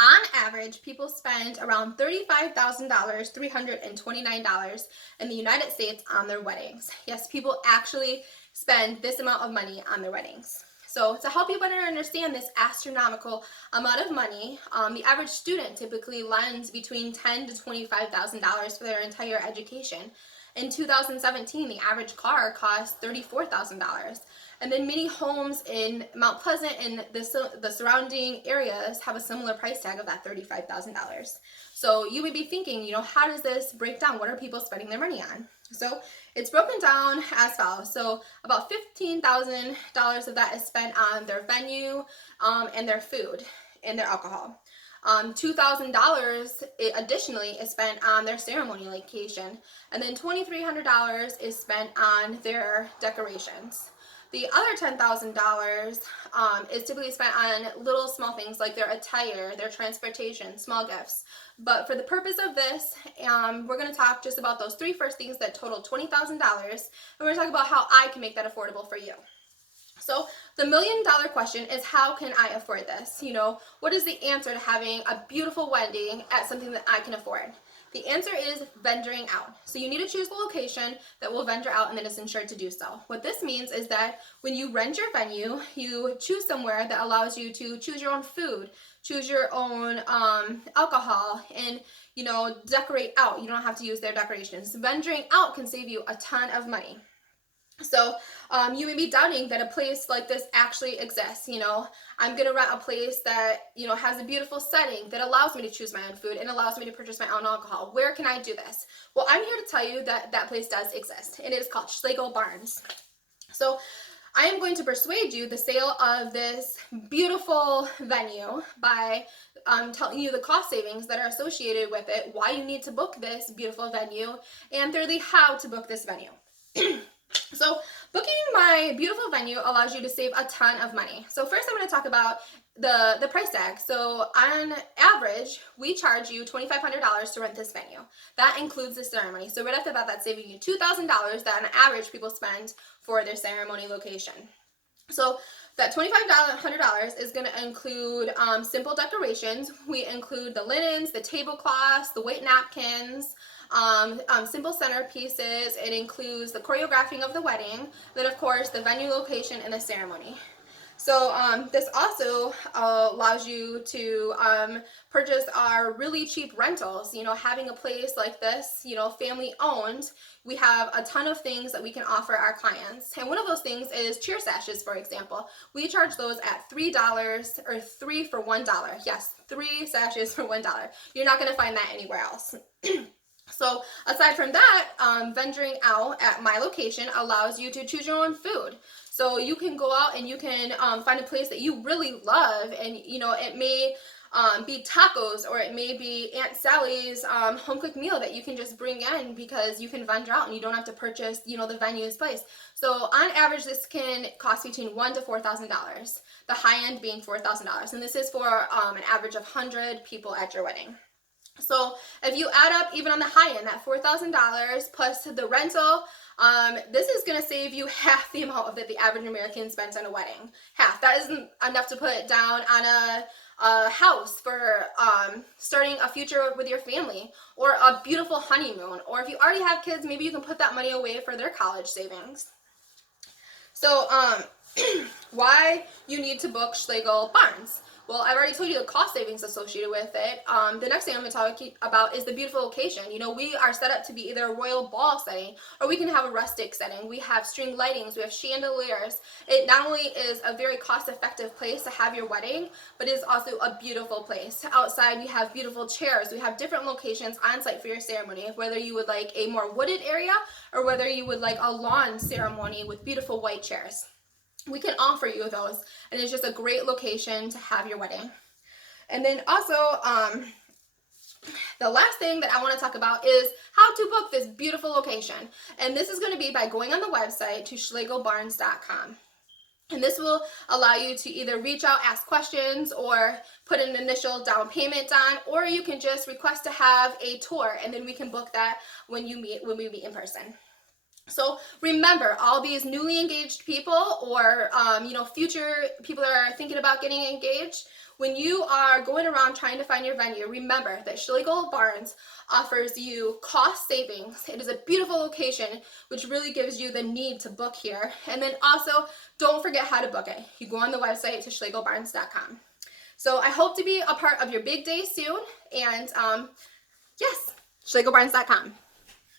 On average, people spend around $35,000, $329 in the United States on their weddings. Yes, people actually spend this amount of money on their weddings. So to help you better understand this astronomical amount of money, the average student typically lends between $10,000 to $25,000 for their entire education. In 2017, the average car cost $34,000. And then many homes in Mount Pleasant and the surrounding areas have a similar price tag of that $35,000. So you would be thinking, how does this break down? What are people spending their money on? So it's broken down as follows. So about $15,000 of that is spent on their venue and their food and their alcohol. $2,000 additionally is spent on their ceremony location, and then $2,300 is spent on their decorations. The other $10,000 is typically spent on little small things like their attire, their transportation, small gifts. But for the purpose of this, we're going to talk just about those three first things that total $20,000, and we're going to talk about how I can make that affordable for you. So the $1,000,000 question is, how can I afford this? What is the answer to having a beautiful wedding at something that I can afford? The answer is vendoring out. So you need to choose the location that will vendor out and that is insured to do so. What this means is that when you rent your venue, you choose somewhere that allows you to choose your own food, choose your own alcohol, and decorate out. You don't have to use their decorations. Vendoring out can save you a ton of money. So you may be doubting that a place like this actually exists. I'm going to rent a place that, has a beautiful setting that allows me to choose my own food and allows me to purchase my own alcohol. Where can I do this? Well, I'm here to tell you that that place does exist, and it is called Schlegel Barns. So I am going to persuade you the sale of this beautiful venue by telling you the cost savings that are associated with it, why you need to book this beautiful venue, and thirdly, how to book this venue. So booking my beautiful venue allows you to save a ton of money. So first I'm going to talk about the price tag. So on average, we charge you $2,500 to rent this venue. That includes the ceremony. So right off the bat, that's saving you $2,000 that on average people spend for their ceremony location. So that $2,500 is going to include simple decorations. We include the linens, the tablecloths, the white napkins, simple centerpieces. It includes the choreographing of the wedding, then of course the venue location and the ceremony. So this also allows you to purchase our really cheap rentals. Having a place like this, family owned, we have a ton of things that we can offer our clients. And one of those things is cheer sashes, for example. We charge those at $3 or 3 for $1. Yes, 3 sashes for $1. You're not going to find that anywhere else. So aside from that, venturing out at my location allows you to choose your own food. So you can go out and you can find a place that you really love, and it may be tacos, or it may be Aunt Sally's home cooked meal that you can just bring in because you can vendor out and you don't have to purchase the venue's place. So on average, this can cost between $1,000 to $4,000. The high end being $4,000, and this is for an average of 100 people at your wedding. So if you add up even on the high end, that $4,000 plus the rental, this is going to save you half the amount that the average American spends on a wedding. Half. That isn't enough to put down on a house for starting a future with your family, or a beautiful honeymoon, or if you already have kids, maybe you can put that money away for their college savings. So why you need to book Schlegel Barns? Well, I've already told you the cost savings associated with it. The next thing I'm going to talk about is the beautiful location. We are set up to be either a royal ball setting, or we can have a rustic setting. We have string lightings, we have chandeliers. It not only is a very cost-effective place to have your wedding, but it is also a beautiful place. Outside, we have beautiful chairs. We have different locations on site for your ceremony, whether you would like a more wooded area or whether you would like a lawn ceremony with beautiful white chairs. We can offer you those, and it's just a great location to have your wedding. And then also, the last thing that I want to talk about is how to book this beautiful location. And this is going to be by going on the website to schlegelbarns.com. And this will allow you to either reach out, ask questions, or put an initial down payment on, or you can just request to have a tour, and then we can book that when we meet in person. So remember, all these newly engaged people, or future people that are thinking about getting engaged, when you are going around trying to find your venue, remember that Schlegel Barns offers you cost savings. It is a beautiful location, which really gives you the need to book here. And then also, don't forget how to book it. You go on the website to schlegelbarns.com. So I hope to be a part of your big day soon. And yes, schlegelbarns.com.